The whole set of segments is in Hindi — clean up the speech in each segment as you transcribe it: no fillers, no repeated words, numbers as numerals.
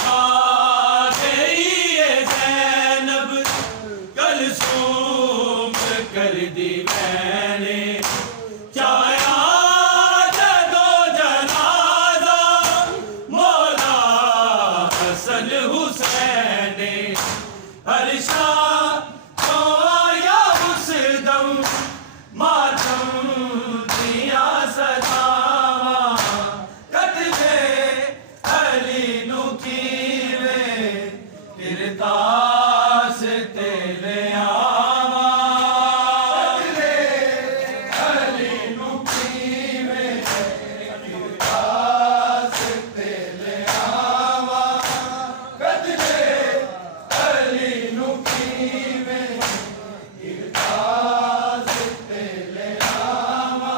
खा गई ये ज़ैनब कलसूम कर दी मैंने चाया जदो जनाजा मौला हसन हुसैन हर शाह को आया उस दम मातम दिया सदावा कतले अली नु कीवे किरतास तेले आवा कतले अली नु कीवे किरतास तेले आवा कतले अली नु कीवे किरतास तेले आवा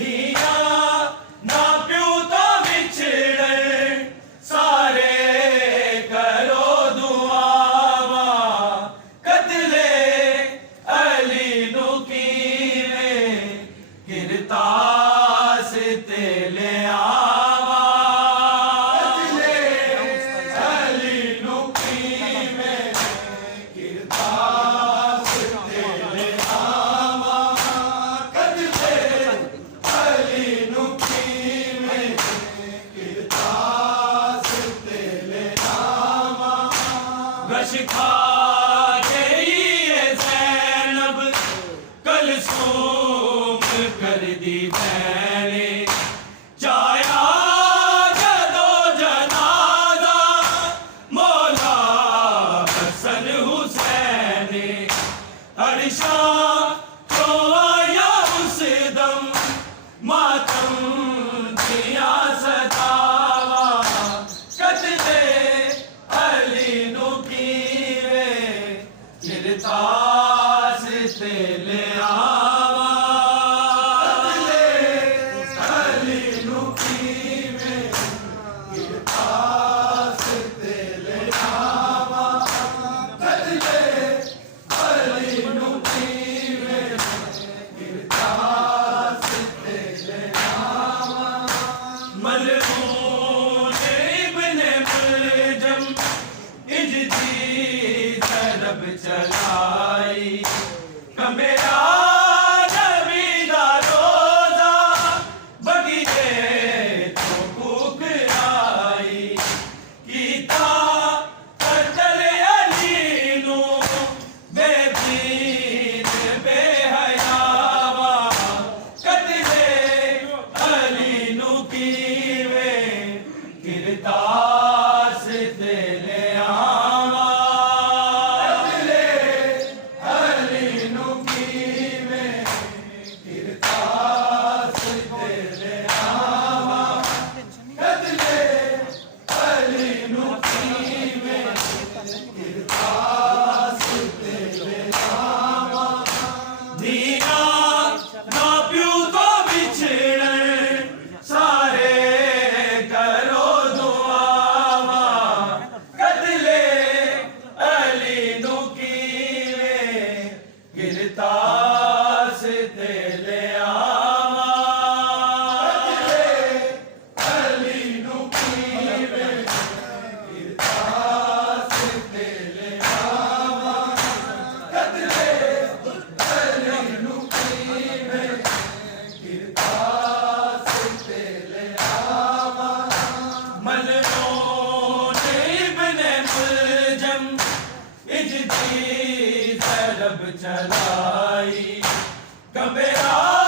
दिया ना प्यू तो बिछड़े सारे करो दुआवा कतले अली नु कीवे किरतास तेले आवा कतले अली नु कीवे किरतास तेले आवा कतले अली नु कीवे किरतास तेले आवा गश खा गई ये ज़ैनब कलसूम कर दी मैंने चाया जदो जनाजा मौला हसन हुसैन हर शाह को आया उस दम मातम दिया सदावा कतले अली नु कीवे किरतास तेले आवा कतले अली नु कीवे किरतास तेले आवा कतले अली नु कीवे किरतास तेले आवा मलऊन इब्ने मुलजम इजदी तरब चलाई कमेरा नबी दा रोजा बगीचे तो भूख आई कीता कतल अली नु बेदीन बेहयावा कतले अली नु कीवे किरतास तेले आवा कतले अली नु कीवे किरतास तेले आवा कतले अली नु कीवे किरतास तेले आवा दिया ना प्यू तो बिछड़े सारे करो दुआवा कतले अली नु कीवे किरतास तेले आवा कतले अली नु कीवे किरतास तेले आवा कतले अली नु कीवे किरतास तेले आवा मलऊन इब्ने मुलजम इजदी तरब चलाई कमेरा